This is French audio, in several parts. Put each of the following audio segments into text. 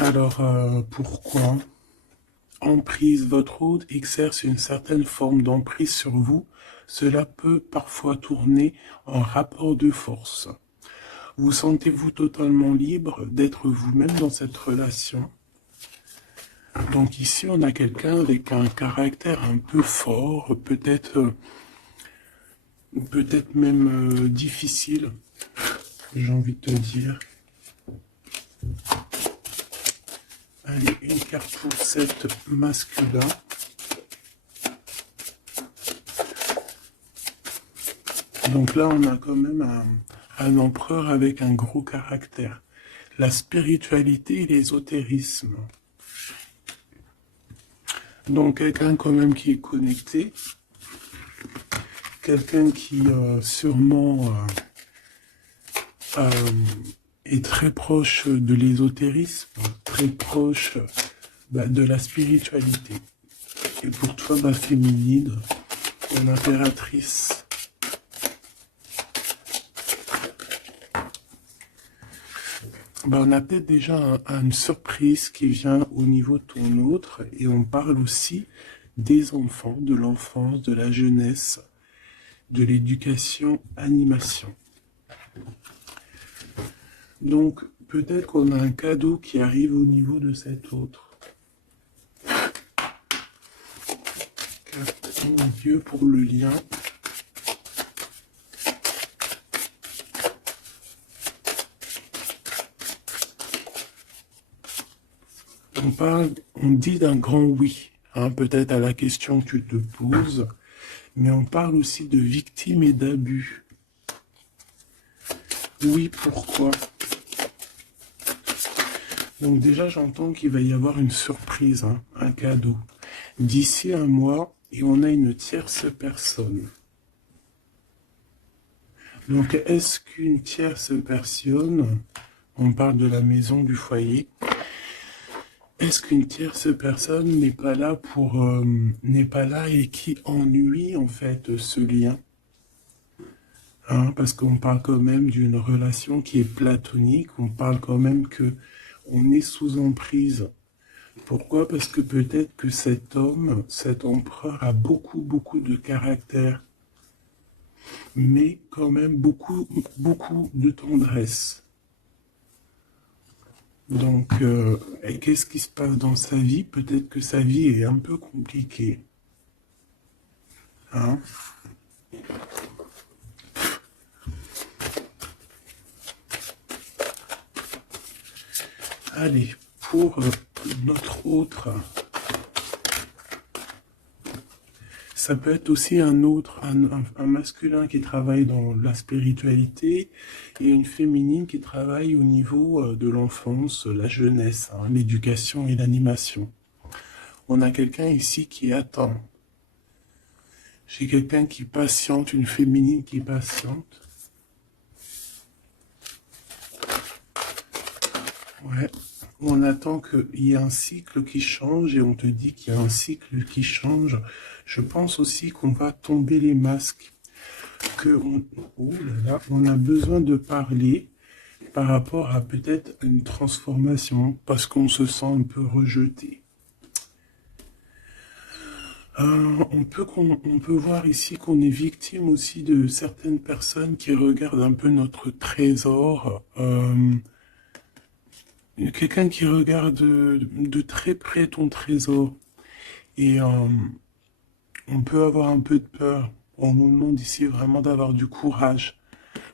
Alors, pourquoi? Emprise, votre hôte exerce une certaine forme d'emprise sur vous. Cela peut parfois tourner en rapport de force. Vous sentez-vous totalement libre d'être vous-même dans cette relation? Donc ici, on a quelqu'un avec un caractère un peu fort, peut-être même difficile, j'ai envie de te dire. Allez, une carte pour cet masculin. Donc là, on a quand même un empereur avec un gros caractère. La spiritualité et l'ésotérisme. Donc quelqu'un quand même qui est connecté. Quelqu'un qui sûrement est très proche de l'ésotérisme, très proche de la spiritualité. Et pour toi, ma féminine, mon impératrice. On a peut-être déjà une surprise qui vient au niveau de ton autre, et on parle aussi des enfants, de l'enfance, de la jeunesse, de l'éducation, animation. Donc, peut-être qu'on a un cadeau qui arrive au niveau de cet autre. Carte en Dieu pour le lien. On dit d'un grand oui, hein, peut-être à la question que tu te poses, mais on parle aussi de victimes et d'abus. Oui, pourquoi? Donc déjà, j'entends qu'il va y avoir une surprise, hein, un cadeau. D'ici un mois, et on a une tierce personne. Donc, est-ce qu'une tierce personne, on parle de la maison, du foyer, est-ce qu'une tierce personne n'est pas là n'est pas là et qui ennuie en fait ce lien? Hein, parce qu'on parle quand même d'une relation qui est platonique, on parle quand même que on est sous emprise. Pourquoi? Parce que peut-être que cet homme, cet empereur a beaucoup de caractère, mais quand même beaucoup de tendresse. Donc, qu'est-ce qui se passe dans sa vie? Peut-être que sa vie est un peu compliquée. Hein? Allez, pour notre autre, ça peut être aussi un masculin qui travaille dans la spiritualité et une féminine qui travaille au niveau de l'enfance, la jeunesse, hein, l'éducation et l'animation. On a quelqu'un ici qui attend. J'ai quelqu'un qui patiente, une féminine qui patiente. Ouais. On attend qu'il y ait un cycle qui change et on te dit qu'il y a un cycle qui change. Je pense aussi qu'on va tomber les masques. Oh là là, on a besoin de parler par rapport à peut-être une transformation parce qu'on se sent un peu rejeté. On peut voir ici qu'on est victime aussi de certaines personnes qui regardent un peu notre trésor. Quelqu'un qui regarde de très près ton trésor. Et on peut avoir un peu de peur. On nous demande ici vraiment d'avoir du courage.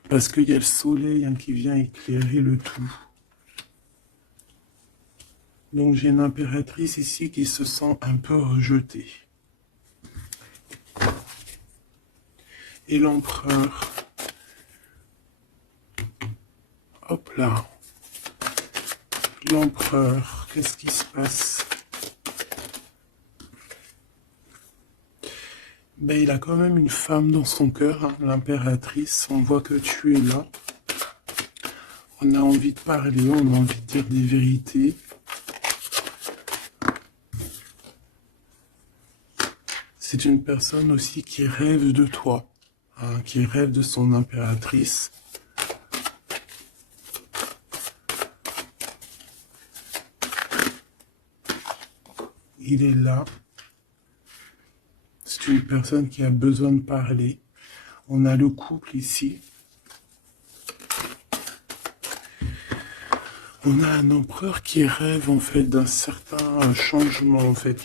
Parce qu'il y a le soleil hein, qui vient éclairer le tout. Donc j'ai une impératrice ici qui se sent un peu rejetée. Et l'empereur. Hop là. L'empereur, qu'est-ce qui se passe? Ben, il a quand même une femme dans son cœur, hein, l'impératrice. On voit que tu es là. On a envie de parler, on a envie de dire des vérités. C'est une personne aussi qui rêve de toi, hein, qui rêve de son impératrice. il est là. C'est une personne qui a besoin de parler. On a le couple ici. On a un empereur qui rêve en fait d'un certain changement, en fait,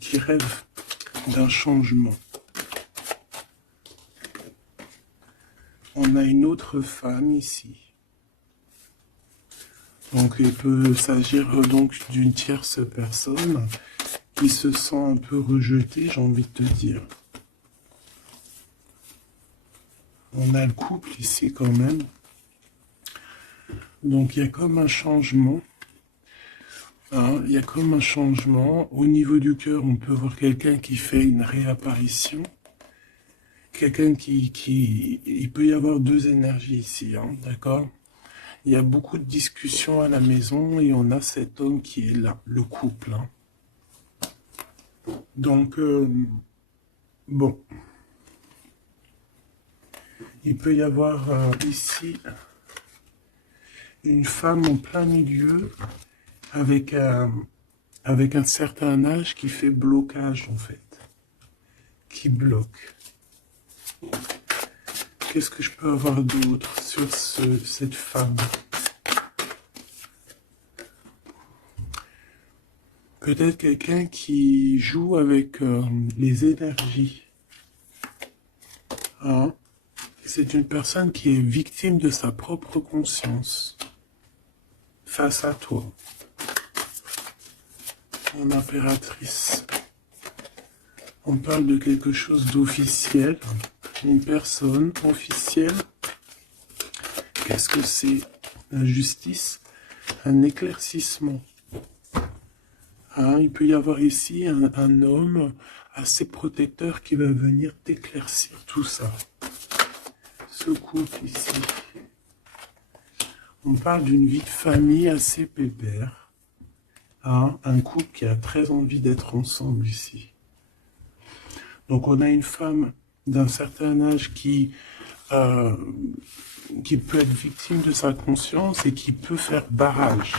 qui rêve d'un changement. On a une autre femme ici. Donc il peut s'agir donc d'une tierce personne qui se sent un peu rejetée, j'ai envie de te dire. On a le couple ici quand même. Donc il y a comme un changement. Hein, il y a comme un changement. Au niveau du cœur, on peut voir quelqu'un qui fait une réapparition. Quelqu'un qui... Il peut y avoir deux énergies ici, hein, d'accord? Il y a beaucoup de discussions à la maison et on a cet homme qui est là, le couple. Hein. Donc, bon. Il peut y avoir ici une femme en plein milieu avec un certain âge qui fait blocage en fait, qui bloque. Qu'est-ce que je peux avoir d'autre sur cette femme? Peut-être quelqu'un qui joue avec les énergies. Hein? C'est une personne qui est victime de sa propre conscience face à toi. Mon impératrice. On parle de quelque chose d'officiel, une personne officielle. Qu'est-ce que c'est? La justice, un éclaircissement. Hein, il peut y avoir ici un homme assez protecteur qui va venir t'éclaircir tout ça. Ce couple ici. On parle d'une vie de famille assez pépère. Hein, un couple qui a très envie d'être ensemble ici. Donc on a une femme d'un certain âge qui peut être victime de sa conscience et qui peut faire barrage.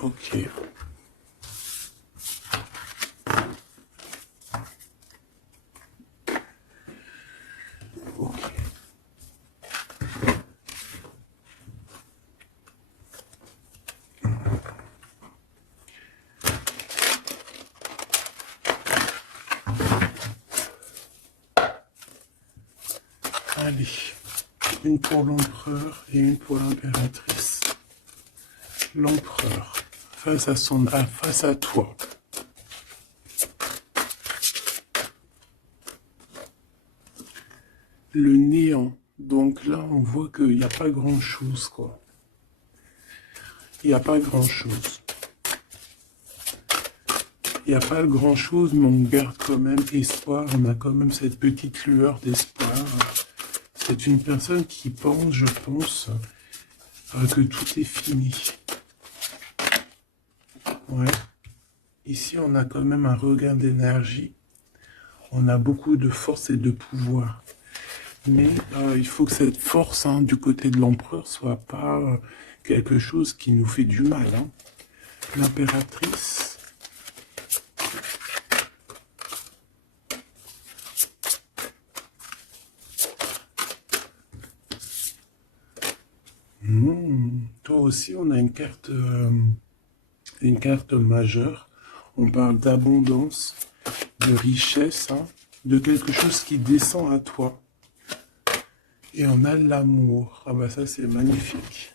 Ok. Ok. Allez, une pour l'empereur et une pour l'impératrice. L'empereur, face à toi. Le néant. Donc là, on voit qu'il n'y a pas grand-chose, quoi. Il n'y a pas grand-chose. Il n'y a pas grand-chose, mais on garde quand même espoir. On a quand même cette petite lueur d'espoir. C'est une personne qui pense, je pense, que tout est fini. Ouais. Ici, on a quand même un regain d'énergie. On a beaucoup de force et de pouvoir. Mais il faut que cette force du côté de l'empereur soit pas quelque chose qui nous fait du mal. Hein. L'impératrice. Toi aussi, on a une carte majeure. On parle d'abondance, de richesse, hein, de quelque chose qui descend à toi. Et on a l'amour. Ah bah ça, c'est magnifique.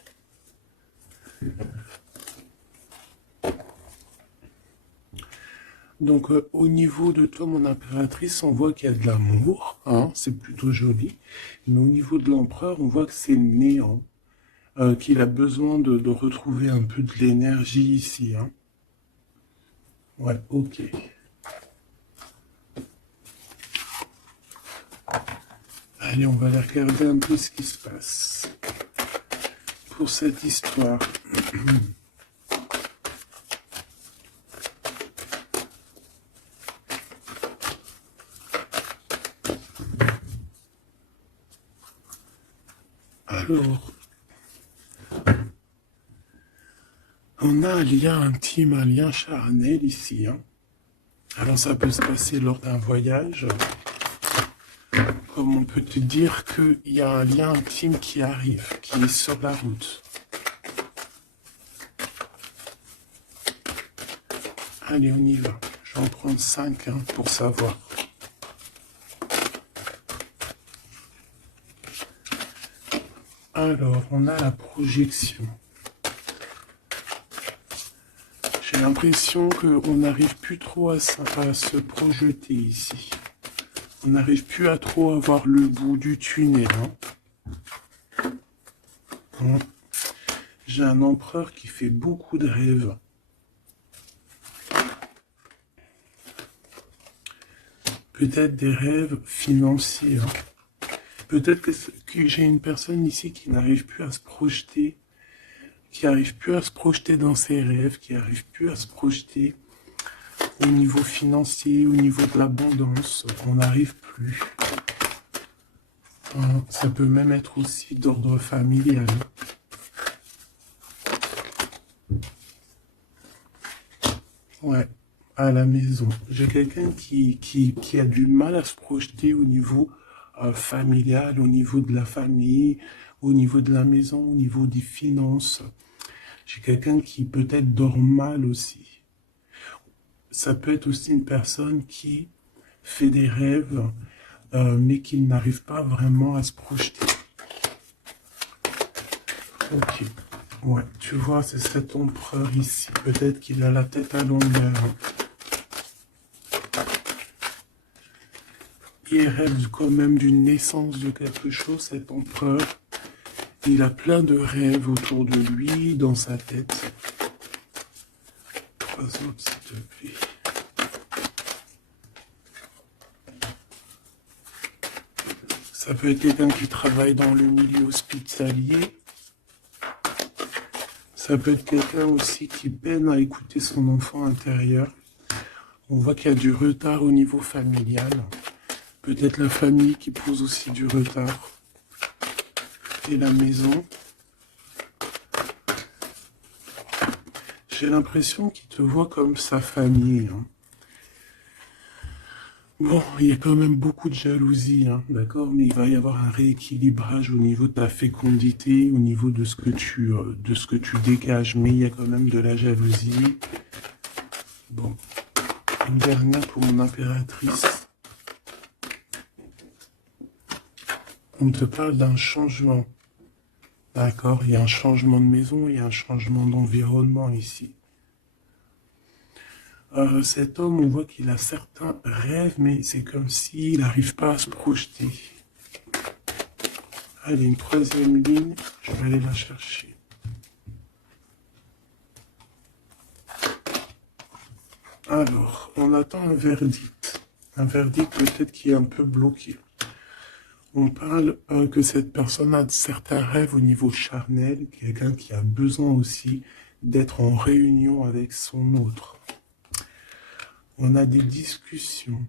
Donc, au niveau de toi, mon impératrice, on voit qu'il y a de l'amour. Hein, c'est plutôt joli. Mais au niveau de l'empereur, on voit que c'est néant. Qu'il a besoin de retrouver un peu de l'énergie ici. Hein. Ouais, ok. Allez, on va aller regarder un peu ce qui se passe pour cette histoire. Alors, On a un lien intime, un lien charnel ici, hein. Alors ça peut se passer lors d'un voyage, comme on peut te dire qu'il y a un lien intime qui arrive, qui est sur la route. Allez, on y va. Je vais en prendre 5 hein, pour savoir. Alors, on a la projection. J'ai l'impression qu'on n'arrive plus trop à se projeter ici. On n'arrive plus à trop avoir le bout du tunnel. Hein. J'ai un empereur qui fait beaucoup de rêves. Peut-être des rêves financiers. Hein. Peut-être que j'ai une personne ici qui n'arrive plus à se projeter, qui n'arrive plus à se projeter dans ses rêves, qui n'arrive plus à se projeter au niveau financier, au niveau de l'abondance. On n'arrive plus. Hein, ça peut même être aussi d'ordre familial. Ouais, à la maison. J'ai quelqu'un qui a du mal à se projeter au niveau familial, au niveau de la famille, au niveau de la maison, au niveau des finances. J'ai quelqu'un qui peut-être dort mal aussi. Ça peut être aussi une personne qui fait des rêves, mais qui n'arrive pas vraiment à se projeter. Ok. Ouais, tu vois, c'est cet empereur ici. Peut-être qu'il a la tête à l'envers. Il rêve quand même d'une naissance de quelque chose, cet empereur. Il a plein de rêves autour de lui, dans sa tête. 3 autres, s'il te plaît. Ça peut être quelqu'un qui travaille dans le milieu hospitalier. Ça peut être quelqu'un aussi qui peine à écouter son enfant intérieur. On voit qu'il y a du retard au niveau familial. Peut-être la famille qui pose aussi du retard. Et la maison. J'ai l'impression qu'il te voit comme sa famille. Hein. Bon, il y a quand même beaucoup de jalousie, hein, d'accord, mais il va y avoir un rééquilibrage au niveau de ta fécondité, au niveau de ce que tu dégages, mais il y a quand même de la jalousie. Bon, une dernière pour mon impératrice. On te parle d'un changement, d'accord, il y a un changement de maison, il y a un changement d'environnement ici. Cet homme, on voit qu'il a certains rêves, mais c'est comme s'il n'arrive pas à se projeter. Allez, une 3e ligne, je vais aller la chercher. Alors, on attend un verdict. Un verdict peut-être qui est un peu bloqué. On parle que cette personne a certains rêves au niveau charnel, quelqu'un qui a besoin aussi d'être en réunion avec son autre. On a des discussions.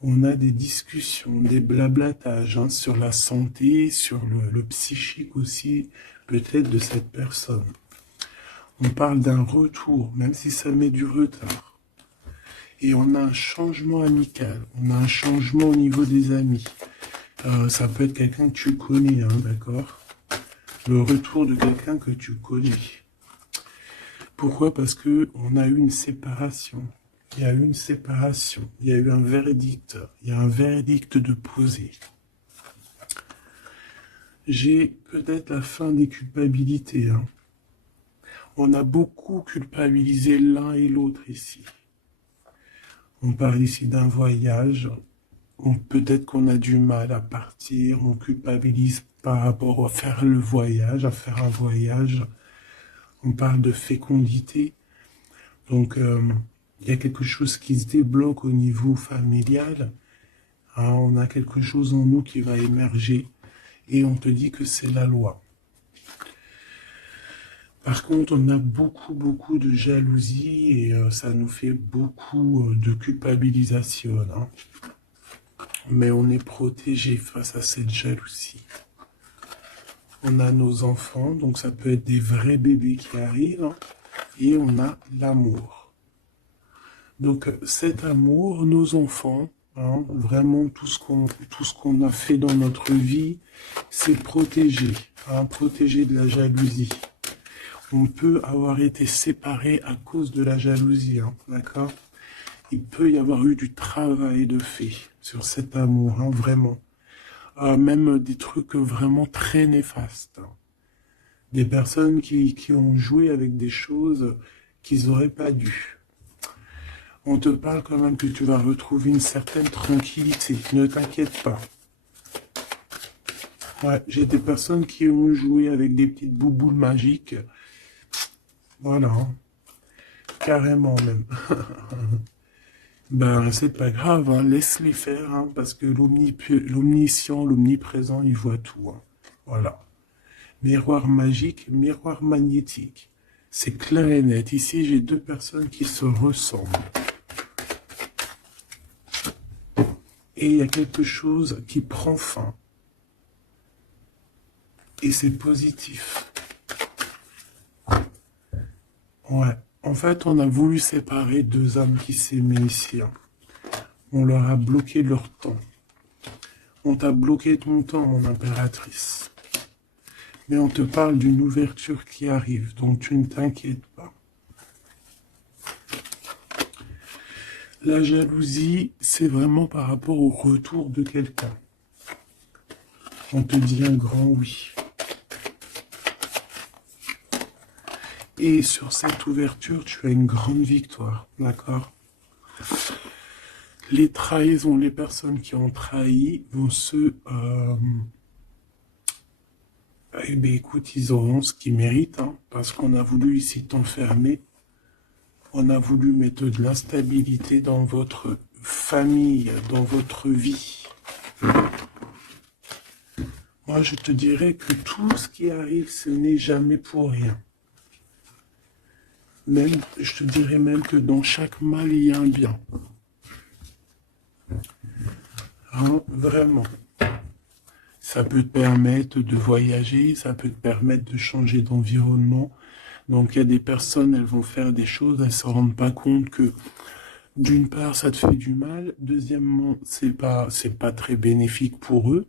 On a des discussions, des blablatages hein, sur la santé, sur le psychique aussi, peut-être de cette personne. On parle d'un retour, même si ça met du retard. Et on a un changement amical, on a un changement au niveau des amis. Ça peut être quelqu'un que tu connais, hein, d'accord? Le retour de quelqu'un que tu connais. Pourquoi? Parce que on a eu une séparation. Il y a eu une séparation. Il y a eu un verdict. Il y a un verdict de poser. J'ai peut-être la fin des culpabilités. Hein. On a beaucoup culpabilisé l'un et l'autre ici. On parle ici d'un voyage. Peut-être qu'on a du mal à partir. On culpabilise par rapport à faire le voyage, à faire un voyage. On parle de fécondité. Donc, il y a quelque chose qui se débloque au niveau familial. Hein, on a quelque chose en nous qui va émerger. Et on te dit que c'est la loi. Par contre, on a beaucoup de jalousie et ça nous fait beaucoup de culpabilisation. Hein. Mais on est protégé face à cette jalousie. On a nos enfants, donc ça peut être des vrais bébés qui arrivent, hein, et on a l'amour. Donc cet amour, nos enfants, hein, vraiment tout ce qu'on a fait dans notre vie, c'est protéger, hein, protéger de la jalousie. On peut avoir été séparés à cause de la jalousie, hein, d'accord? Il peut y avoir eu du travail de fait sur cet amour, hein, vraiment. Même des trucs vraiment très néfastes, hein. Des personnes qui ont joué avec des choses qu'ils n'auraient pas dû. On te parle quand même que tu vas retrouver une certaine tranquillité. Ne t'inquiète pas. Ouais, j'ai des personnes qui ont joué avec des petites bouboules magiques. Voilà, hein. Carrément même. Ben, c'est pas grave, hein. Laisse-les faire, hein, parce que l'omniscient, l'omniprésent, il voit tout, hein. Voilà. Miroir magique, miroir magnétique. C'est clair et net. Ici, j'ai deux personnes qui se ressemblent. Et il y a quelque chose qui prend fin. Et c'est positif. Ouais. En fait, on a voulu séparer deux âmes qui s'aimaient ici, hein. On leur a bloqué leur temps. On t'a bloqué ton temps, mon impératrice. Mais on te parle d'une ouverture qui arrive, donc tu ne t'inquiètes pas. La jalousie, c'est vraiment par rapport au retour de quelqu'un. On te dit un grand oui. Et sur cette ouverture, tu as une grande victoire, d'accord? Les trahisons, les personnes qui ont trahi vont se... eh bien, écoute, ils auront ce qu'ils méritent, hein, parce qu'on a voulu ici t'enfermer. On a voulu mettre de l'instabilité dans votre famille, dans votre vie. Moi, je te dirais que tout ce qui arrive, ce n'est jamais pour rien. Même, je te dirais même que dans chaque mal, il y a un bien. Hein, vraiment. Ça peut te permettre de voyager, ça peut te permettre de changer d'environnement. Donc, il y a des personnes, elles vont faire des choses, elles ne se rendent pas compte que, d'une part, ça te fait du mal. Deuxièmement, c'est pas très bénéfique pour eux.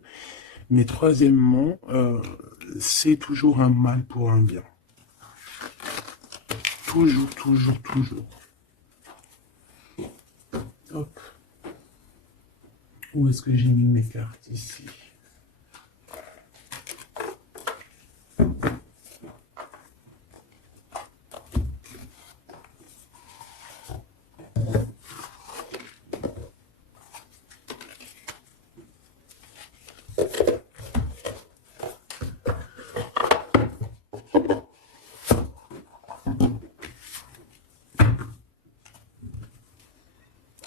Mais troisièmement, c'est toujours un mal pour un bien. Toujours, toujours, toujours. Hop. Où est-ce que j'ai mis mes cartes ici?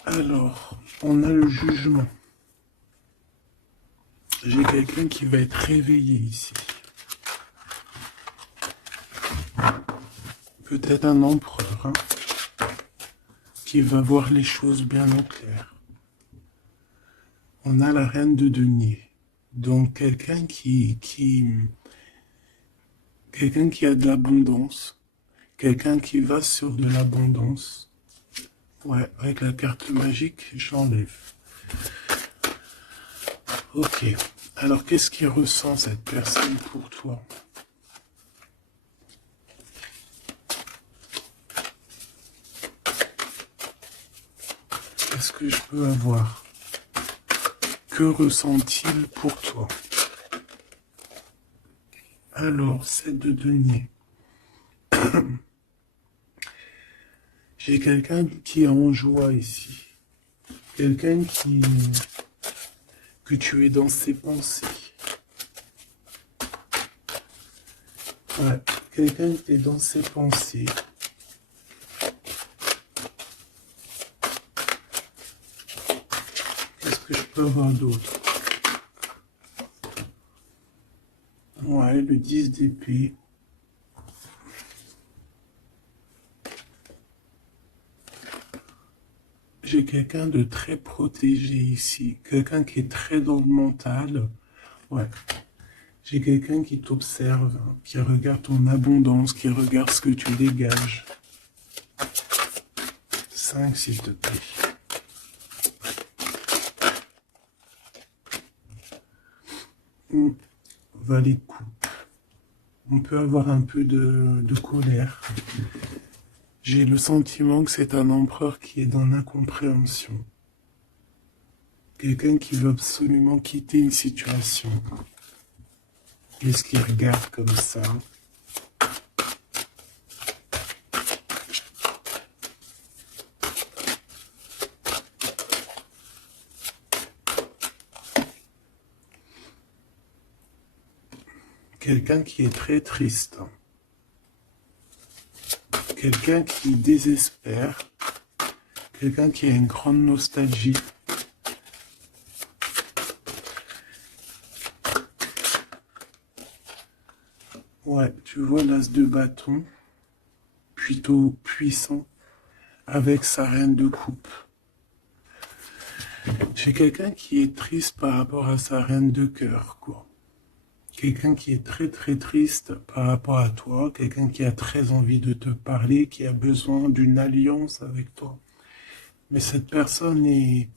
Alors, on a le jugement. J'ai quelqu'un qui va être réveillé ici. Peut-être un empereur, hein, qui va voir les choses bien au clair. On a la reine de denier. Donc quelqu'un quelqu'un qui a de l'abondance, quelqu'un qui va sur de l'abondance. Ouais, avec la carte magique, j'enlève. Ok. Alors, qu'est-ce qu'il ressent cette personne pour toi? Qu'est-ce que je peux avoir? Que ressent-il pour toi? Alors, c'est de denier. J'ai quelqu'un qui est en joie ici. Quelqu'un que tu es dans ses pensées. Ouais, quelqu'un qui est dans ses pensées. Qu'est-ce que je peux avoir d'autre? Ouais, le 10 d'épée. J'ai quelqu'un de très protégé ici. Quelqu'un qui est très dans le mental. Ouais. J'ai quelqu'un qui t'observe, hein, qui regarde ton abondance, qui regarde ce que tu dégages. 5, s'il te plaît. Valet de coupe. On peut avoir un peu de colère. J'ai le sentiment que c'est un empereur qui est dans l'incompréhension. Quelqu'un qui veut absolument quitter une situation. Qu'est-ce qu'il regarde comme ça? Quelqu'un qui est très triste. Quelqu'un qui désespère. Quelqu'un qui a une grande nostalgie. Ouais, tu vois l'as de bâton, plutôt puissant, avec sa reine de coupe. J'ai quelqu'un qui est triste par rapport à sa reine de cœur, quoi. Quelqu'un qui est très très triste par rapport à toi, quelqu'un qui a très envie de te parler, qui a besoin d'une alliance avec toi. Mais cette personne est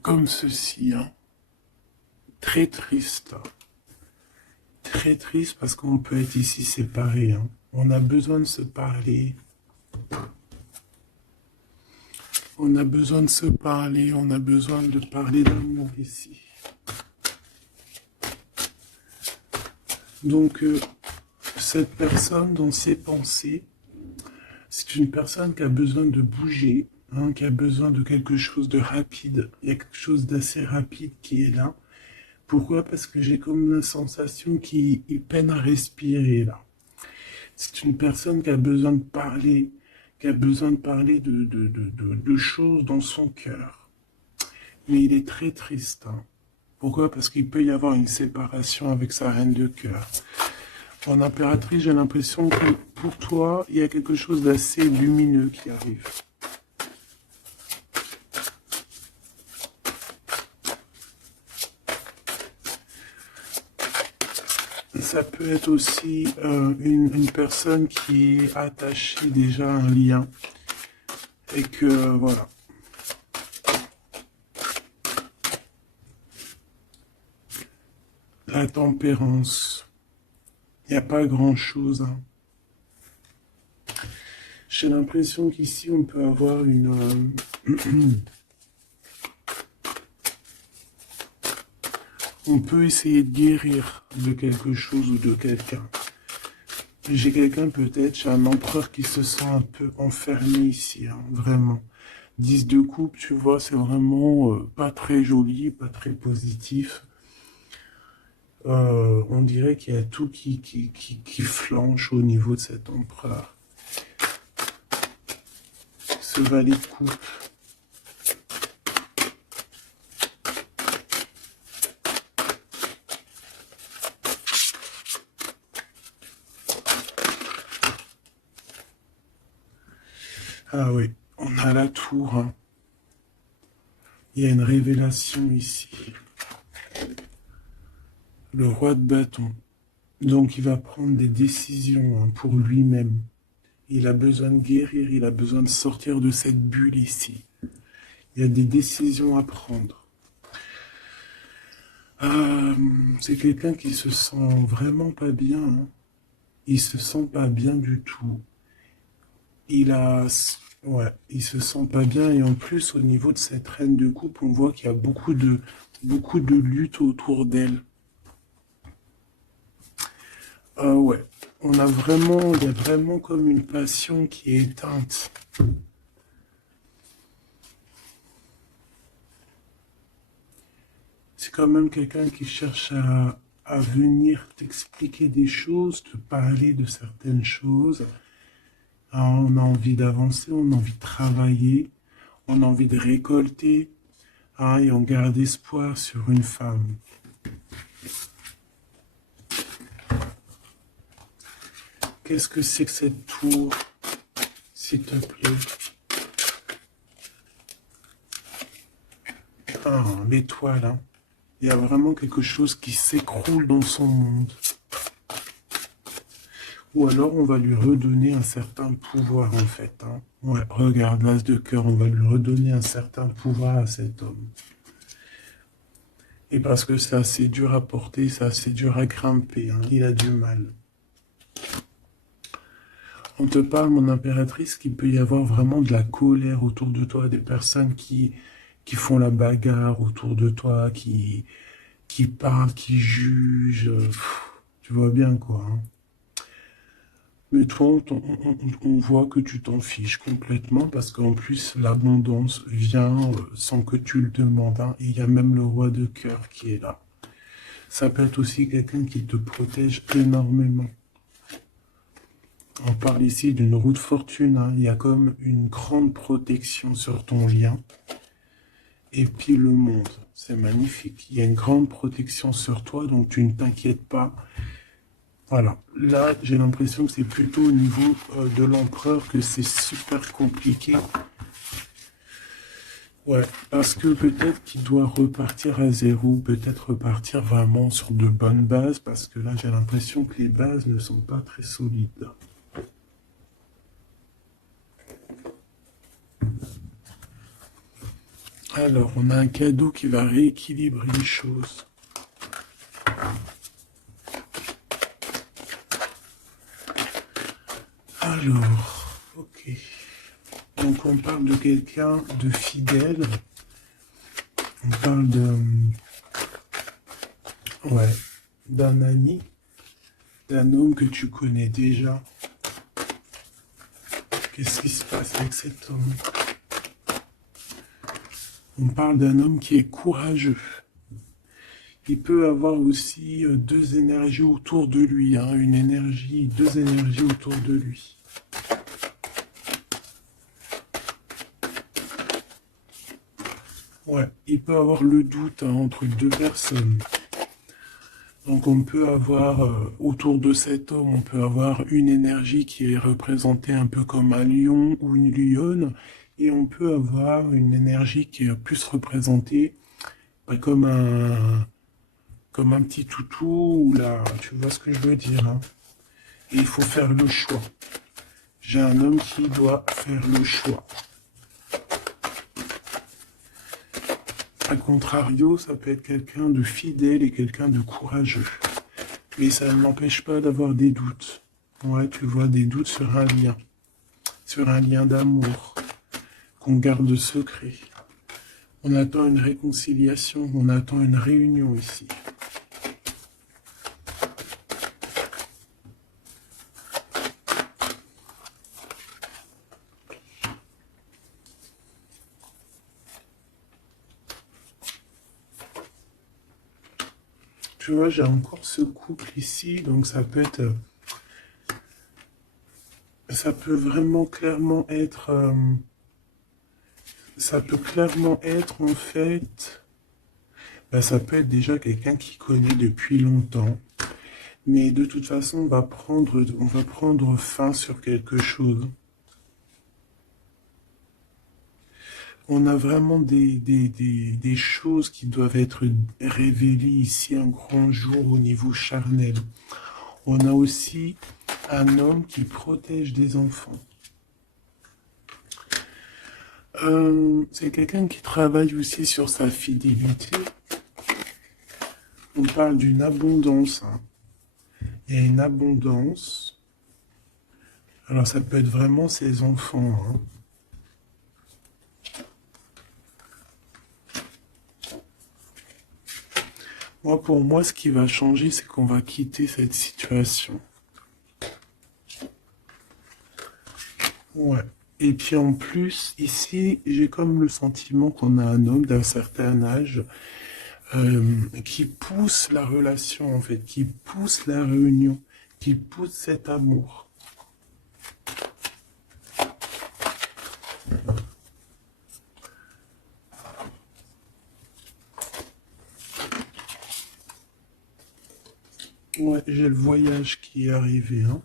comme ceci, hein, très triste. Très triste parce qu'on peut être ici séparés. Hein. On a besoin de se parler. On a besoin de se parler. On a besoin de parler d'amour ici. Donc, cette personne, dans ses pensées, c'est une personne qui a besoin de bouger, hein, qui a besoin de quelque chose de rapide. Il y a quelque chose d'assez rapide qui est là. Pourquoi? Parce que j'ai comme la sensation qu'il peine à respirer là. C'est une personne qui a besoin de parler, qui a besoin de parler de choses dans son cœur. Mais il est très triste. Hein. Pourquoi? Parce qu'il peut y avoir une séparation avec sa reine de cœur. En impératrice, j'ai l'impression que pour toi, il y a quelque chose d'assez lumineux qui arrive. Ça peut être aussi une personne qui est attachée déjà à un lien. Et que, voilà. La tempérance. Il n'y a pas grand-chose. Hein. J'ai l'impression qu'ici, on peut avoir une... on peut essayer de guérir de quelque chose ou de quelqu'un. J'ai quelqu'un peut-être, j'ai un empereur qui se sent un peu enfermé ici, hein, vraiment. 10 de coupe, tu vois, c'est vraiment pas très joli, pas très positif. On dirait qu'il y a tout qui flanche au niveau de cet empereur. Ce valet de coupe. Ah oui, on a la tour. Hein. Il y a une révélation ici. Le roi de bâton. Donc il va prendre des décisions hein, pour lui-même. Il a besoin de guérir, il a besoin de sortir de cette bulle ici. Il y a des décisions à prendre. C'est quelqu'un qui se sent vraiment pas bien. Hein. Il se sent pas bien du tout. Ouais, il se sent pas bien et en plus au niveau de cette reine de coupe, on voit qu'il y a beaucoup de lutte autour d'elle. Ouais, il y a vraiment comme une passion qui est éteinte. C'est quand même quelqu'un qui cherche à venir t'expliquer des choses, te parler de certaines choses. Alors, on a envie d'avancer, on a envie de travailler, on a envie de récolter, hein, et on garde espoir sur une femme. Qu'est-ce que c'est que cette tour, s'il te plaît? Ah, l'étoile, hein. Il y a vraiment quelque chose qui s'écroule dans son monde. Ou alors, on va lui redonner un certain pouvoir, en fait. Hein. Ouais, regarde, l'as de cœur, on va lui redonner un certain pouvoir à cet homme. Et parce que c'est assez dur à porter, c'est assez dur à grimper. Hein. Il a du mal. On te parle, mon impératrice, qu'il peut y avoir vraiment de la colère autour de toi, des personnes qui font la bagarre autour de toi, qui parlent, qui jugent. Tu vois bien, quoi. Hein. Mais toi, on voit que tu t'en fiches complètement parce qu'en plus, l'abondance vient sans que tu le demandes. Hein. Et il y a même le roi de cœur qui est là. Ça peut être aussi quelqu'un qui te protège énormément. On parle ici d'une roue de fortune. Hein. Il y a comme une grande protection sur ton lien. Et puis le monde, c'est magnifique. Il y a une grande protection sur toi, donc tu ne t'inquiètes pas. Voilà, là j'ai l'impression que c'est plutôt au niveau de l'empereur que c'est super compliqué. Ouais, parce que peut-être qu'il doit repartir à zéro, peut-être repartir vraiment sur de bonnes bases, parce que là j'ai l'impression que les bases ne sont pas très solides. Alors, on a un cadeau qui va rééquilibrer les choses. Alors, ok. Donc on parle de quelqu'un de fidèle. On parle ouais, d'un ami, d'un homme que tu connais déjà. Qu'est-ce qui se passe avec cet homme? On parle d'un homme qui est courageux. Il peut avoir aussi deux énergies autour de lui, hein, deux énergies autour de lui. Ouais, il peut avoir le doute hein, entre deux personnes. Donc on peut avoir, autour de cet homme, on peut avoir une énergie qui est représentée un peu comme un lion ou une lionne, et on peut avoir une énergie qui est plus représentée bah, comme un petit toutou, ou là, tu vois ce que je veux dire. Hein. Et il faut faire le choix. J'ai un homme qui doit faire le choix. A contrario, ça peut être quelqu'un de fidèle et quelqu'un de courageux. Mais ça ne m'empêche pas d'avoir des doutes. Ouais, tu vois, des doutes sur un lien d'amour qu'on garde secret. On attend une réconciliation, on attend une réunion ici. Tu vois, j'ai encore ce couple ici, donc ça peut être... ça peut vraiment clairement être... ça peut clairement être, en fait... bah, ça peut être déjà quelqu'un qui connaît depuis longtemps. Mais de toute façon, on va prendre fin sur quelque chose. On a vraiment des choses qui doivent être révélées ici un grand jour au niveau charnel. On a aussi un homme qui protège des enfants. C'est quelqu'un qui travaille aussi sur sa fidélité. On parle d'une abondance. Hein. Il y a une abondance. Alors ça peut être vraiment ses enfants. Hein. Moi, pour moi, ce qui va changer, c'est qu'on va quitter cette situation. Ouais. Et puis en plus, ici, j'ai comme le sentiment qu'on a un homme d'un certain âge qui pousse la relation, en fait, qui pousse la réunion, qui pousse cet amour. Ouais, j'ai le voyage qui est arrivé, hein.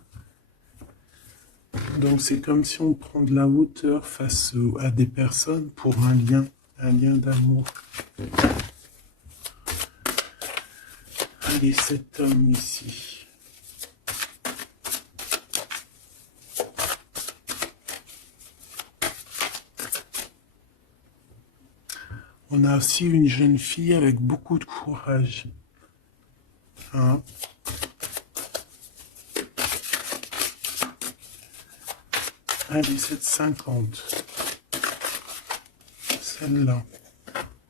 Donc c'est comme si on prend de la hauteur face à des personnes pour un lien d'amour. Allez, cet homme ici. On a aussi une jeune fille avec beaucoup de courage. Hein? Allez, 7,50. Celle-là.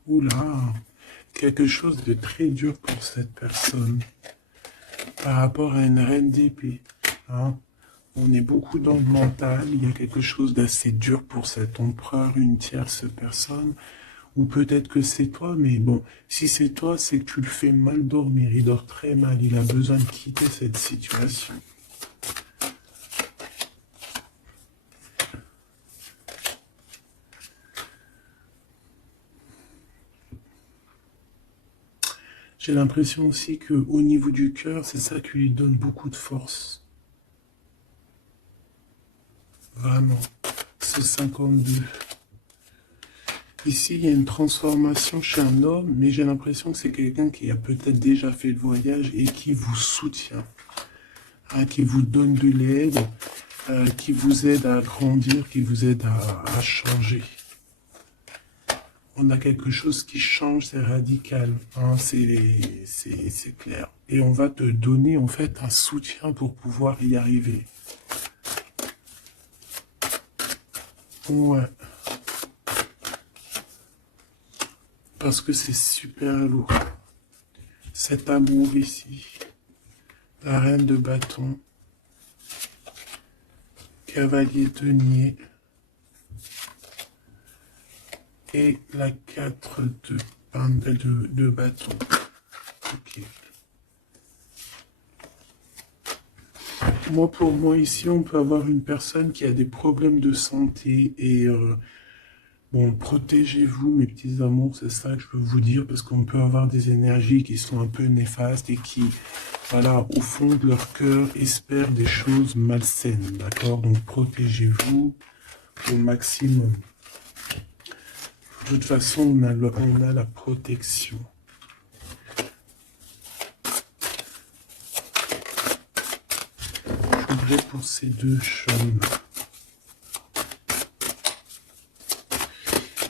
Oula, quelque chose de très dur pour cette personne. Par rapport à une reine d'épée. Hein? On est beaucoup dans le mental. Il y a quelque chose d'assez dur pour cet empereur, une tierce personne. Ou peut-être que c'est toi, mais bon, si c'est toi, c'est que tu le fais mal dormir. Il dort très mal. Il a besoin de quitter cette situation. J'ai l'impression aussi qu'au niveau du cœur, c'est ça qui lui donne beaucoup de force. Vraiment. Ce 52. Ici, il y a une transformation chez un homme, mais j'ai l'impression que c'est quelqu'un qui a peut-être déjà fait le voyage et qui vous soutient, hein, qui vous donne de l'aide, qui vous aide à grandir, qui vous aide à changer. On a quelque chose qui change, c'est radical, hein, c'est clair. Et on va te donner en fait un soutien pour pouvoir y arriver. Ouais. Parce que c'est super lourd. Cet amour ici. La reine de bâton. Cavalier denier. Et la 4 de bâton. Ok. Moi, pour moi, ici, on peut avoir une personne qui a des problèmes de santé et... bon, protégez-vous, mes petits amours, c'est ça que je peux vous dire, parce qu'on peut avoir des énergies qui sont un peu néfastes et qui, voilà, au fond de leur cœur, espèrent des choses malsaines, d'accord? Donc, protégez-vous au maximum. De toute façon, on a la protection. J'ouvrais pour ces deux chaumes.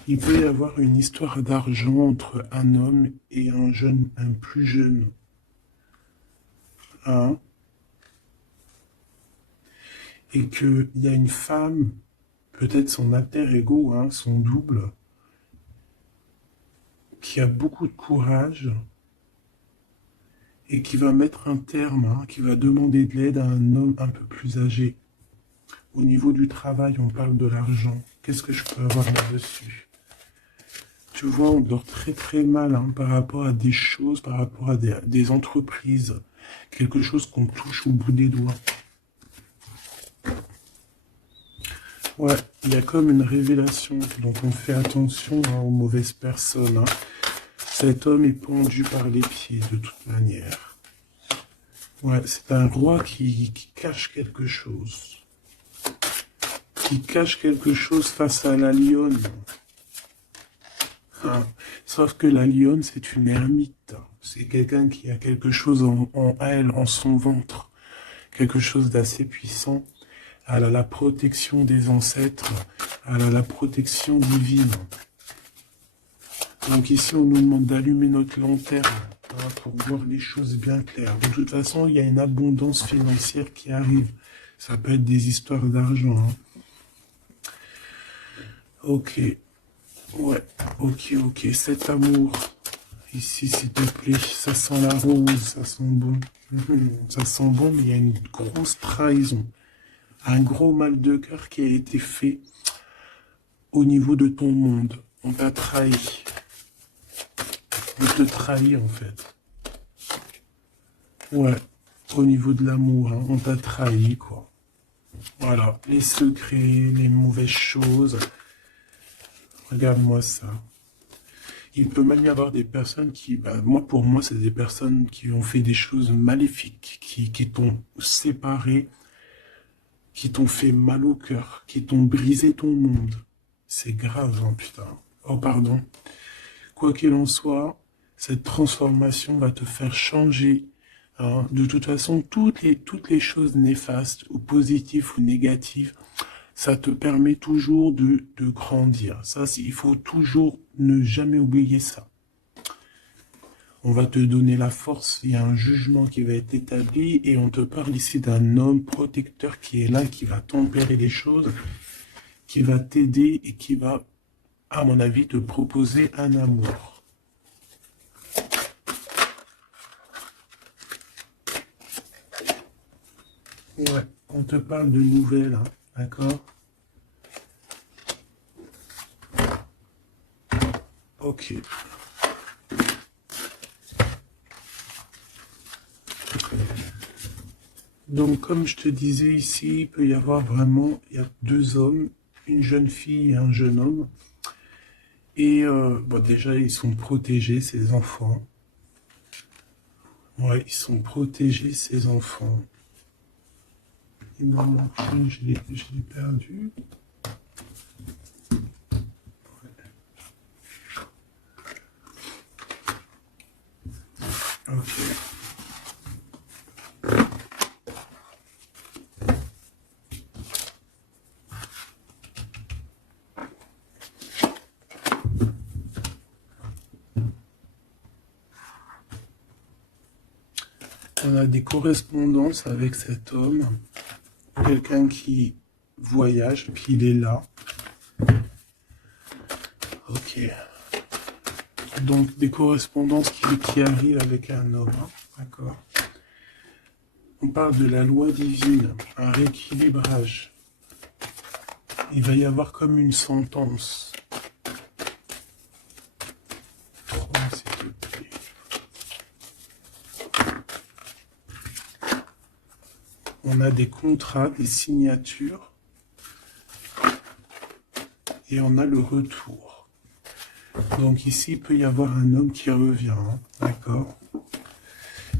Il peut y avoir une histoire d'argent entre un homme et un plus jeune. Hein? Et qu'il y a une femme, peut-être son alter ego, hein, son double, qui a beaucoup de courage et qui va mettre un terme, hein, qui va demander de l'aide à un homme un peu plus âgé. Au niveau du travail, on parle de l'argent. Qu'est-ce que je peux avoir là-dessus? Tu vois, on dort très très mal, hein, par rapport à des choses, par rapport à des entreprises. Quelque chose qu'on touche au bout des doigts. Ouais, il y a comme une révélation, donc on fait attention, hein, aux mauvaises personnes. Hein. Cet homme est pendu par les pieds de toute manière. Ouais, c'est un roi qui cache quelque chose. Qui cache quelque chose face à la lionne. Hein. Sauf que la lionne, c'est une ermite. C'est quelqu'un qui a quelque chose en elle, en son ventre. Quelque chose d'assez puissant. Elle a la protection des ancêtres, elle a la protection divine. Donc ici, on nous demande d'allumer notre lanterne, hein, pour voir les choses bien claires. De toute façon, il y a une abondance financière qui arrive. Ça peut être des histoires d'argent. Hein. Ok. Ouais. Ok. Cet amour, ici, s'il te plaît, ça sent la rose, ça sent bon. Ça sent bon, mais il y a une grosse trahison. Un gros mal de cœur qui a été fait au niveau de ton monde. On t'a trahi. On te trahit en fait. Ouais, au niveau de l'amour, hein, on t'a trahi, quoi. Voilà, les secrets, les mauvaises choses. Regarde-moi ça. Il peut même y avoir des personnes qui, pour moi, c'est des personnes qui ont fait des choses maléfiques, qui t'ont séparé, qui t'ont fait mal au cœur, qui t'ont brisé ton monde. C'est grave, hein, putain. Oh, pardon. Quoi qu'il en soit, cette transformation va te faire changer Hein. De toute façon, toutes les choses néfastes, ou positives ou négatives, ça te permet toujours de grandir. Ça, il faut toujours ne jamais oublier ça. On va te donner la force, il y a un jugement qui va être établi et on te parle ici d'un homme protecteur qui est là, qui va tempérer les choses, qui va t'aider et qui va, à mon avis, te proposer un amour. Ouais, on te parle de nouvelles, hein, d'accord? Ok. Donc, comme je te disais ici, il peut y avoir vraiment, il y a deux hommes, une jeune fille et un jeune homme. Et bon, déjà, ils sont protégés, ces enfants. Ouais, ils sont protégés, ces enfants. Il m'en manque une, je l'ai perdu. Ok. On a des correspondances avec cet homme, quelqu'un qui voyage, puis il est là. Ok. Donc des correspondances qui arrivent avec un homme, hein. D'accord. On parle de la loi divine, un rééquilibrage. Il va y avoir comme une sentence. S'il te plaît. On a des contrats, des signatures, et on a le retour. Donc ici, il peut y avoir un homme qui revient, hein, d'accord?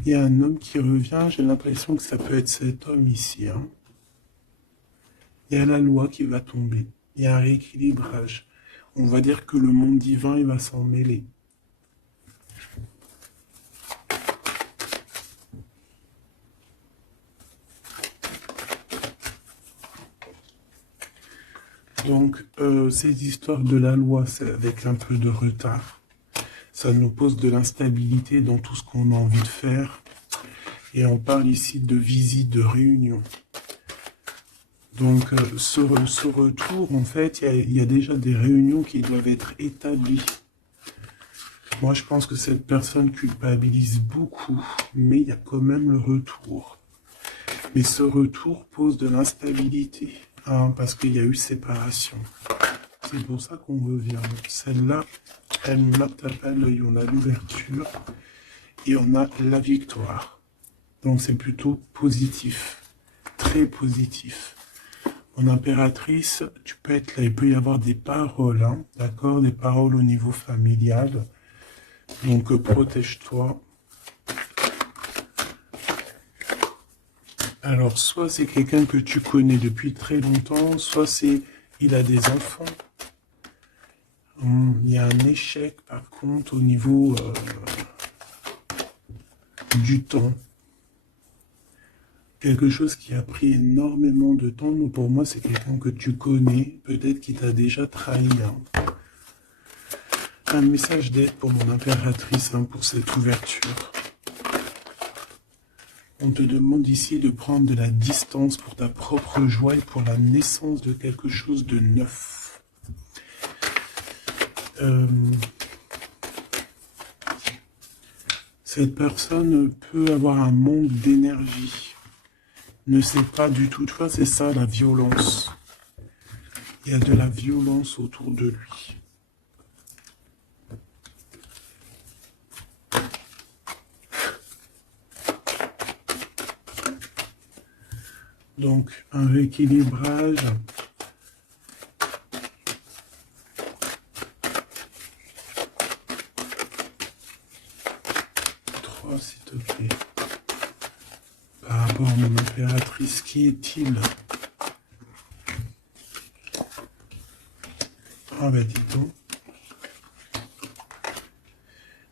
Il y a un homme qui revient, j'ai l'impression que ça peut être cet homme ici. Hein. Il y a la loi qui va tomber, il y a un rééquilibrage. On va dire que le monde divin, il va s'en mêler. Donc, ces histoires de la loi, c'est avec un peu de retard. Ça nous pose de l'instabilité dans tout ce qu'on a envie de faire. Et on parle ici de visite, de réunion. Donc, ce retour, en fait, il y a déjà des réunions qui doivent être établies. Moi, je pense que cette personne culpabilise beaucoup, mais il y a quand même le retour. Mais ce retour pose de l'instabilité, hein, parce qu'il y a eu séparation. C'est pour ça qu'on revient. Celle-là, elle me tape à l'œil. On a l'ouverture et on a la victoire. Donc c'est plutôt positif, très positif. En impératrice, tu peux être là, il peut y avoir des paroles, hein, d'accord, des paroles au niveau familial. Donc protège-toi. Alors soit c'est quelqu'un que tu connais depuis très longtemps, soit il a des enfants. Il y a un échec par contre au niveau du temps. Quelque chose qui a pris énormément de temps. Mais pour moi, c'est quelqu'un que tu connais, peut-être qui t'a déjà trahi. Hein. Un message d'aide pour mon impératrice, hein, pour cette ouverture. On te demande ici de prendre de la distance pour ta propre joie et pour la naissance de quelque chose de neuf. Cette personne peut avoir un manque d'énergie. Ne sait pas du tout. Tu vois, c'est ça la violence. Il y a de la violence autour de lui. Donc, un rééquilibrage. S'il te plaît. Par rapport à mon impératrice, qui est-il? Ah ben dis donc.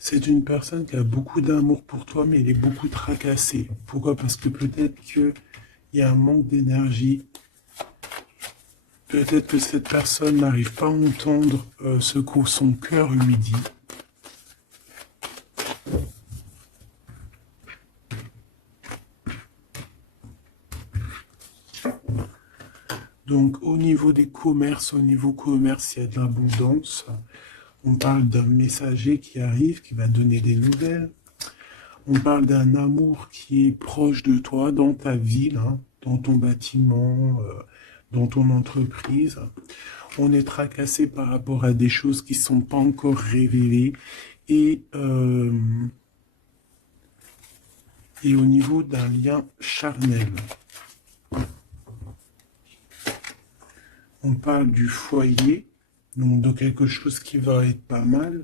C'est une personne qui a beaucoup d'amour pour toi, mais elle est beaucoup tracassée. Pourquoi? Parce que peut-être qu'il y a un manque d'énergie. Peut-être que cette personne n'arrive pas à entendre ce que son cœur lui dit. Donc, au niveau des commerces, au niveau commerce, il y a de l'abondance. On parle d'un messager qui arrive, qui va donner des nouvelles. On parle d'un amour qui est proche de toi, dans ta ville, hein, dans ton bâtiment, dans ton entreprise. On est tracassé par rapport à des choses qui ne sont pas encore révélées. Et au niveau d'un lien charnel. On parle du foyer, donc de quelque chose qui va être pas mal.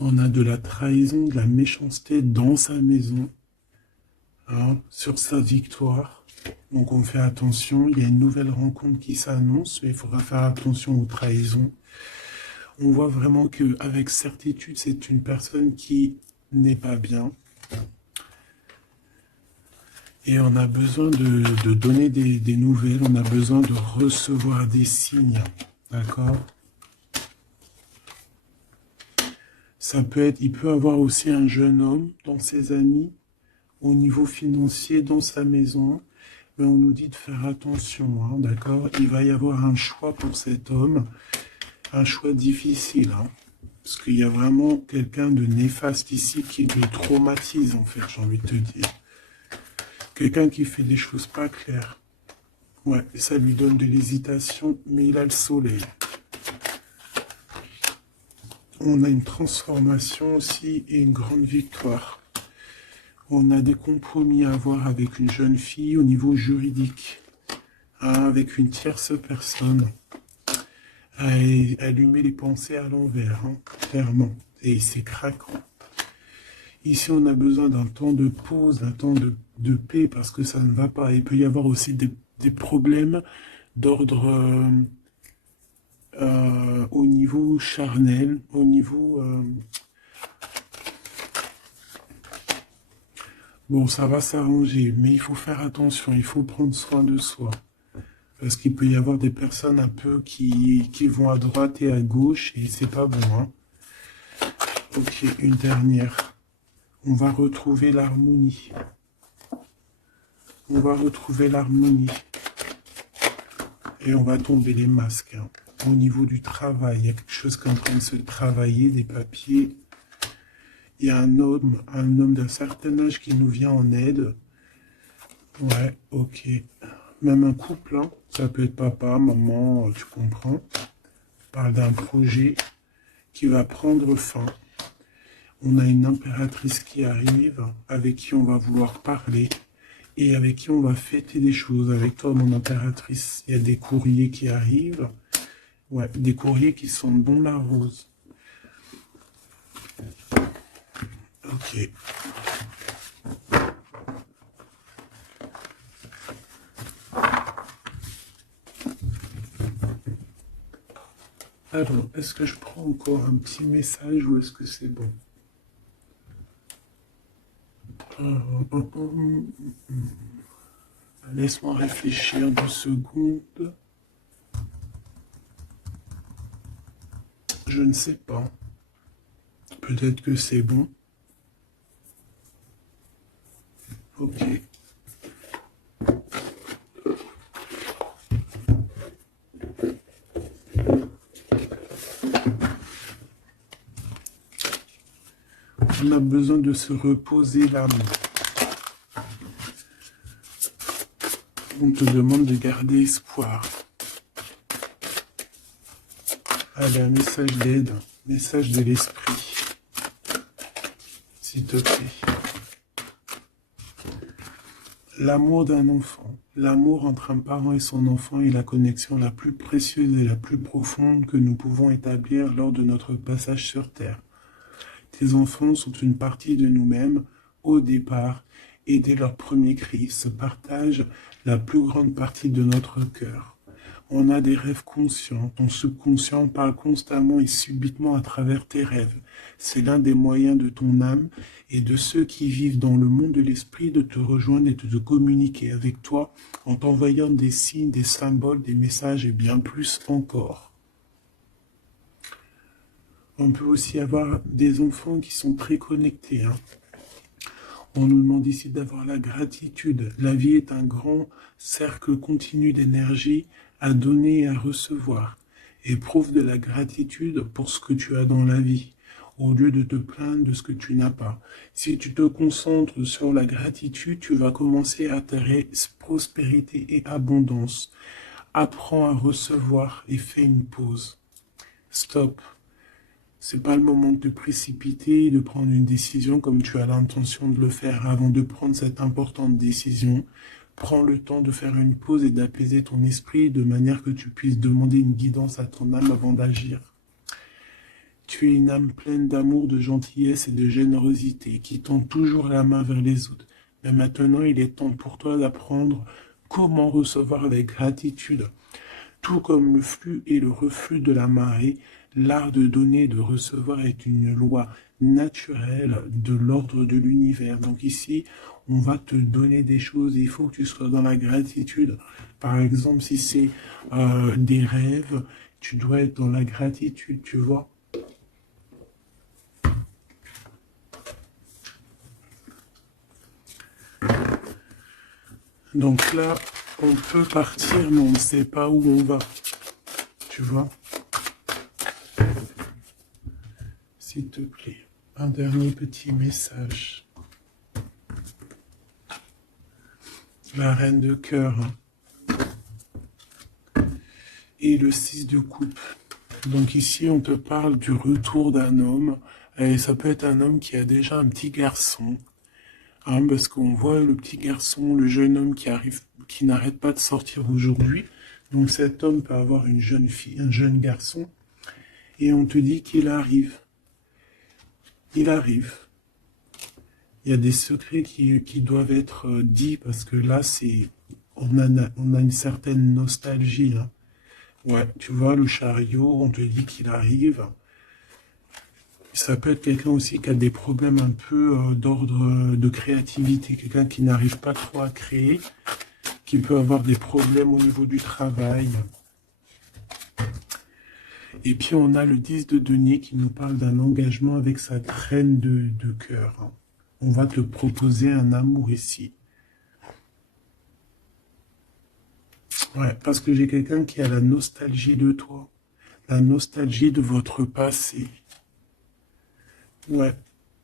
On a de la trahison, de la méchanceté dans sa maison, hein, sur sa victoire. Donc on fait attention, il y a une nouvelle rencontre qui s'annonce, mais il faudra faire attention aux trahisons. On voit vraiment qu'avec certitude, c'est une personne qui n'est pas bien. Et on a besoin de donner des nouvelles, on a besoin de recevoir des signes, d'accord? Ça peut être, il peut avoir aussi un jeune homme dans ses amis, au niveau financier, dans sa maison, mais on nous dit de faire attention, hein, d'accord? Il va y avoir un choix pour cet homme, un choix difficile, hein, parce qu'il y a vraiment quelqu'un de néfaste ici qui le traumatise, en fait, j'ai envie de te dire. Quelqu'un qui fait des choses pas claires. Ouais, ça lui donne de l'hésitation, mais il a le soleil. On a une transformation aussi et une grande victoire. On a des compromis à avoir avec une jeune fille au niveau juridique, hein, avec une tierce personne. Elle lui met les pensées à l'envers, hein, clairement, et c'est craquant. Ici, on a besoin d'un temps de pause, d'un temps de paix, parce que ça ne va pas. Il peut y avoir aussi des problèmes d'ordre au niveau charnel, au niveau... Bon, ça va s'arranger, mais il faut faire attention, il faut prendre soin de soi. Parce qu'il peut y avoir des personnes un peu qui vont à droite et à gauche, et c'est pas bon, hein. Ok, une dernière. On va retrouver l'harmonie. On va retrouver l'harmonie. Et on va tomber les masques, hein. Au niveau du travail, il y a quelque chose qui est en train de se travailler, des papiers. Il y a un homme d'un certain âge qui nous vient en aide. Ouais, ok. Même un couple, hein. Ça peut être papa, maman, tu comprends. On parle d'un projet qui va prendre fin. On a une impératrice qui arrive, avec qui on va vouloir parler et avec qui on va fêter des choses. Avec toi, mon impératrice, il y a des courriers qui arrivent. Ouais, des courriers qui sont bon la rose. Ok. Alors, est-ce que je prends encore un petit message ou est-ce que c'est bon? Laisse-moi réfléchir 2 secondes. Je ne sais pas. Peut-être que c'est bon. Ok. On a besoin de se reposer l'âme. On te demande de garder espoir. Allez, un message d'aide, message de l'esprit. S'il te plaît. L'amour d'un enfant, l'amour entre un parent et son enfant est la connexion la plus précieuse et la plus profonde que nous pouvons établir lors de notre passage sur Terre. Tes enfants sont une partie de nous-mêmes au départ et dès leur premier cri se partagent la plus grande partie de notre cœur. On a des rêves conscients. Ton subconscient parle constamment et subitement à travers tes rêves. C'est l'un des moyens de ton âme et de ceux qui vivent dans le monde de l'esprit de te rejoindre et de te communiquer avec toi en t'envoyant des signes, des symboles, des messages et bien plus encore. On peut aussi avoir des enfants qui sont très connectés. On nous demande ici d'avoir la gratitude. La vie est un grand cercle continu d'énergie à donner et à recevoir. Éprouve de la gratitude pour ce que tu as dans la vie, au lieu de te plaindre de ce que tu n'as pas. Si tu te concentres sur la gratitude, tu vas commencer à attirer prospérité et abondance. Apprends à recevoir et fais une pause. Stop. C'est pas le moment de te précipiter et de prendre une décision comme tu as l'intention de le faire. Avant de prendre cette importante décision, prends le temps de faire une pause et d'apaiser ton esprit de manière que tu puisses demander une guidance à ton âme avant d'agir. Tu es une âme pleine d'amour, de gentillesse et de générosité qui tend toujours la main vers les autres. Mais maintenant, il est temps pour toi d'apprendre comment recevoir avec gratitude. Tout comme le flux et le reflux de la marée, l'art de donner et de recevoir est une loi naturelle de l'ordre de l'univers. Donc ici, on va te donner des choses et il faut que tu sois dans la gratitude. Par exemple, si c'est des rêves, tu dois être dans la gratitude, tu vois. Donc là, on peut partir, mais on ne sait pas où on va. Tu vois? S'il te plaît, un dernier petit message. La reine de cœur. Et le 6 de coupe. Donc ici, on te parle du retour d'un homme. Et ça peut être un homme qui a déjà un petit garçon. Parce qu'on voit le petit garçon, le jeune homme qui arrive, qui n'arrête pas de sortir aujourd'hui. Donc cet homme peut avoir une jeune fille, un jeune garçon. Et on te dit qu'il arrive. Il arrive. Il y a des secrets qui doivent être dits parce que là, on a une certaine nostalgie. Ouais, tu vois, le chariot, on te dit qu'il arrive. Ça peut être quelqu'un aussi qui a des problèmes un peu d'ordre de créativité, quelqu'un qui n'arrive pas trop à créer, qui peut avoir des problèmes au niveau du travail. Et puis on a le 10 de denier qui nous parle d'un engagement avec sa reine de cœur. On va te proposer un amour ici. Ouais, parce que j'ai quelqu'un qui a la nostalgie de toi, la nostalgie de votre passé. Ouais.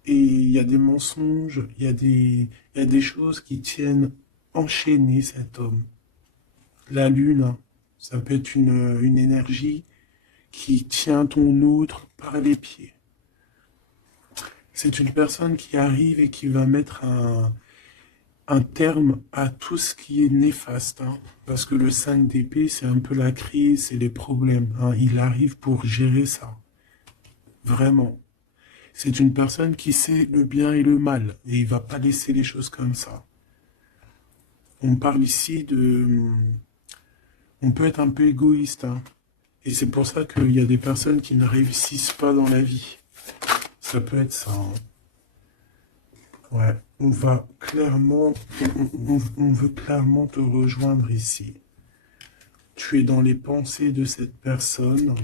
Et il y a des mensonges, il y a des choses qui tiennent enchaîner cet homme. La lune, ça peut être une énergie qui tient ton autre par les pieds. C'est une personne qui arrive et qui va mettre un terme à tout ce qui est néfaste. Parce que le 5 d'épée, c'est un peu la crise, c'est les problèmes. Il arrive pour gérer ça. Vraiment. C'est une personne qui sait le bien et le mal, et il ne va pas laisser les choses comme ça. On parle ici de... On peut être un peu égoïste, et c'est pour ça qu'il y a des personnes qui ne réussissent pas dans la vie. Ça peut être ça. Ouais, on va clairement... On veut clairement te rejoindre ici. Tu es dans les pensées de cette personne.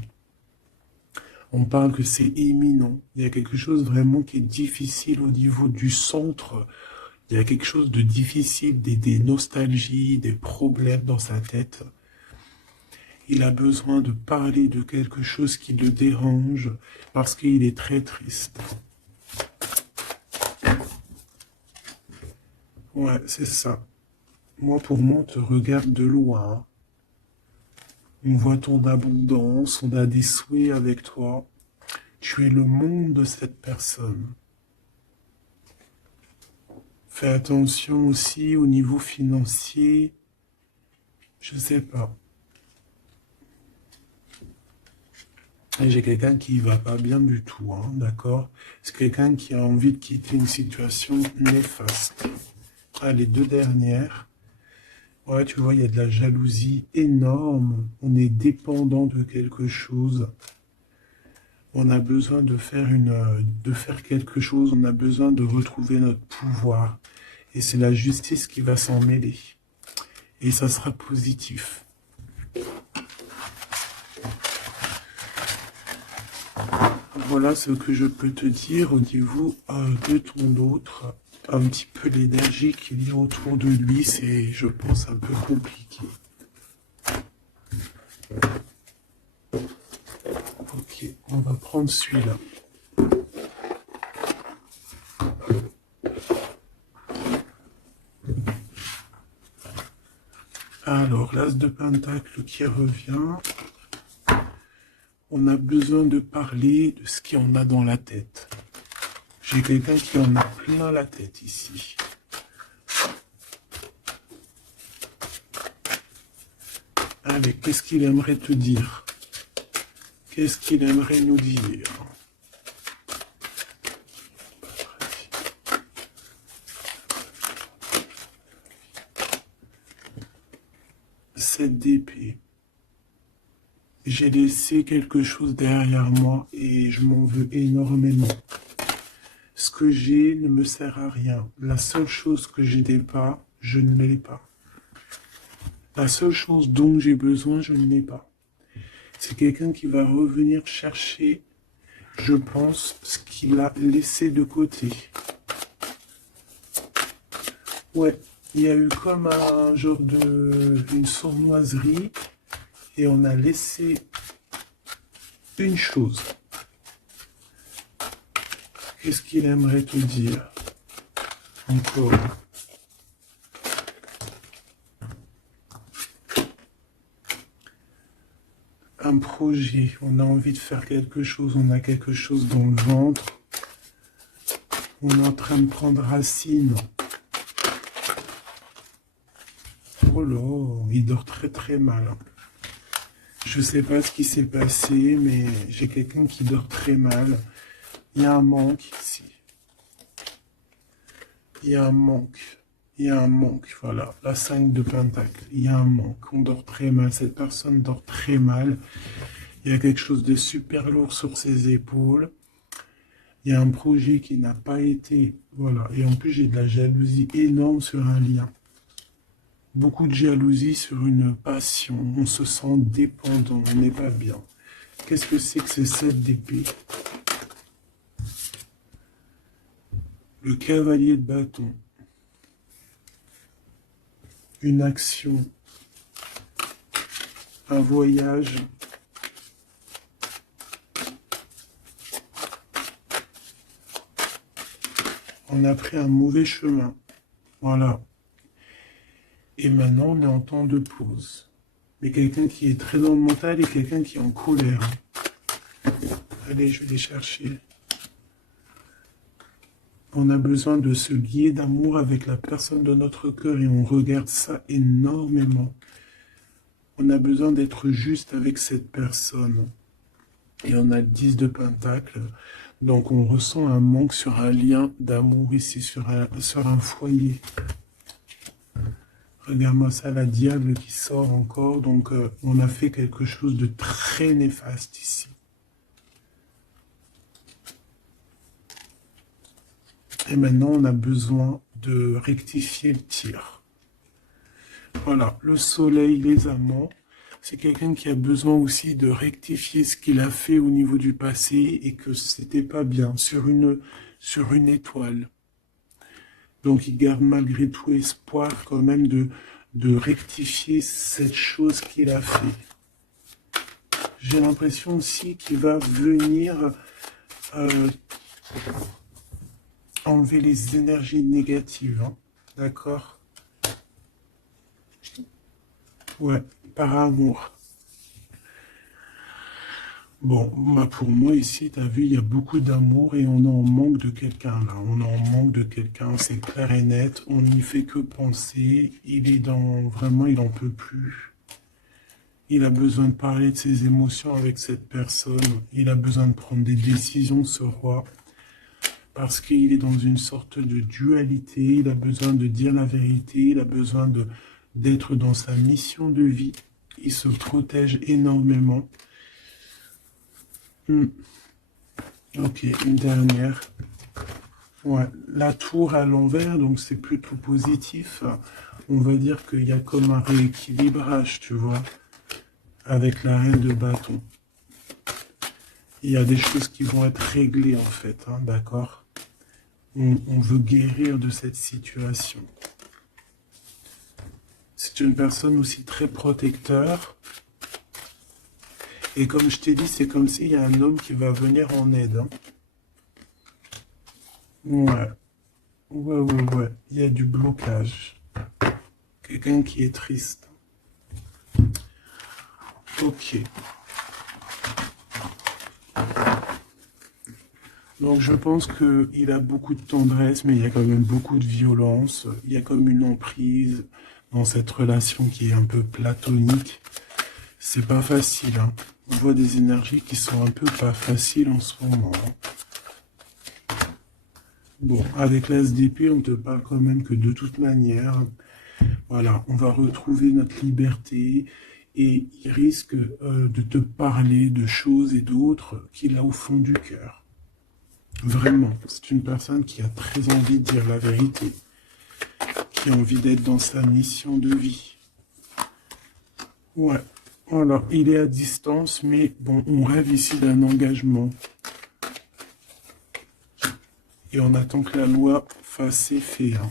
On parle que c'est imminent. Il y a quelque chose vraiment qui est difficile au niveau du centre. Il y a quelque chose de difficile, des nostalgies, des problèmes dans sa tête. Il a besoin de parler de quelque chose qui le dérange parce qu'il est très triste. Ouais, c'est ça. Moi, pour moi, on te regarde de loin. On voit ton abondance, on a des souhaits avec toi. Tu es le monde de cette personne. Fais attention aussi au niveau financier. Je sais pas. Et j'ai quelqu'un qui va pas bien du tout, d'accord? C'est quelqu'un qui a envie de quitter une situation néfaste. Ah, les deux dernières. Ouais, tu vois, il y a de la jalousie énorme. On est dépendant de quelque chose. On a besoin de faire quelque chose. On a besoin de retrouver notre pouvoir. Et c'est la justice qui va s'en mêler. Et ça sera positif. Voilà ce que je peux te dire au niveau de ton autre. Un petit peu l'énergie qu'il y a autour de lui, c'est, je pense, un peu compliqué. Ok, on va prendre celui-là. Alors, l'as de pentacle qui revient. On a besoin de parler de ce qu'il y en a dans la tête. J'ai quelqu'un qui en a plein la tête ici. Allez, qu'est-ce qu'il aimerait te dire? Qu'est-ce qu'il aimerait nous dire? 7 d'épée. J'ai laissé quelque chose derrière moi et je m'en veux énormément. Ce que j'ai ne me sert à rien. La seule chose que je n'ai pas, je ne l'ai pas. La seule chose dont j'ai besoin, je ne l'ai pas. C'est quelqu'un qui va revenir chercher, je pense, ce qu'il a laissé de côté. Ouais, il y a eu comme un genre une sournoiserie et on a laissé une chose. Qu'est-ce qu'il aimerait te dire? Encore. Un projet, on a envie de faire quelque chose, on a quelque chose dans le ventre. On est en train de prendre racine. Oh là, il dort très très mal. Je sais pas ce qui s'est passé, mais j'ai quelqu'un qui dort très mal. Il y a un manque ici. Il y a un manque. Il y a un manque, voilà. La 5 de pentacle. Il y a un manque. On dort très mal. Cette personne dort très mal. Il y a quelque chose de super lourd sur ses épaules. Il y a un projet qui n'a pas été... Voilà. Et en plus, j'ai de la jalousie énorme sur un lien. Beaucoup de jalousie sur une passion. On se sent dépendant. On n'est pas bien. Qu'est-ce que c'est que ces 7 d'épée? Le cavalier de bâton. Une action. Un voyage. On a pris un mauvais chemin. Voilà. Et maintenant, on est en temps de pause. Mais quelqu'un qui est très dans le mental et quelqu'un qui est en colère. Allez, je vais les chercher. On a besoin de se lier d'amour avec la personne de notre cœur et on regarde ça énormément. On a besoin d'être juste avec cette personne. Et on a le 10 de pentacle. Donc on ressent un manque sur un lien d'amour ici, sur un foyer. Regarde-moi ça, la diable qui sort encore. Donc on a fait quelque chose de très néfaste ici. Et maintenant, on a besoin de rectifier le tir. Voilà, le soleil, les amants, c'est quelqu'un qui a besoin aussi de rectifier ce qu'il a fait au niveau du passé et que c'était pas bien sur une étoile. Donc, il garde malgré tout espoir quand même de rectifier cette chose qu'il a fait. J'ai l'impression aussi qu'il va venir... enlever les énergies négatives, hein. D'accord? Ouais, par amour. Bon, bah pour moi ici, tu as vu, il y a beaucoup d'amour et on en manque de quelqu'un là. On en manque de quelqu'un, c'est clair et net. On n'y fait que penser. Il est dans... Vraiment, il n'en peut plus. Il a besoin de parler de ses émotions avec cette personne. Il a besoin de prendre des décisions, ce roi. Parce qu'il est dans une sorte de dualité, il a besoin de dire la vérité, il a besoin de d'être dans sa mission de vie. Il se protège énormément. Ok, une dernière. Ouais, la tour à l'envers, donc c'est plutôt positif. On va dire qu'il y a comme un rééquilibrage, tu vois, avec la reine de bâton. Il y a des choses qui vont être réglées, en fait, hein, d'accord? On veut guérir de cette situation. C'est une personne aussi très protecteur. Et comme je t'ai dit, c'est comme s'il y a un homme qui va venir en aide. Hein. Ouais. Ouais. Il y a du blocage. Quelqu'un qui est triste. Ok. Donc je pense qu'il a beaucoup de tendresse, mais il y a quand même beaucoup de violence. Il y a comme une emprise dans cette relation qui est un peu platonique. C'est pas facile, hein. On voit des énergies qui sont un peu pas faciles en ce moment. Bon, avec l'As d'épée, on te parle quand même que de toute manière, voilà, on va retrouver notre liberté et il risque de te parler de choses et d'autres qu'il a au fond du cœur. Vraiment, c'est une personne qui a très envie de dire la vérité, qui a envie d'être dans sa mission de vie. Ouais, alors il est à distance, mais bon, on rêve ici d'un engagement. Et on attend que la loi fasse effet. Hein.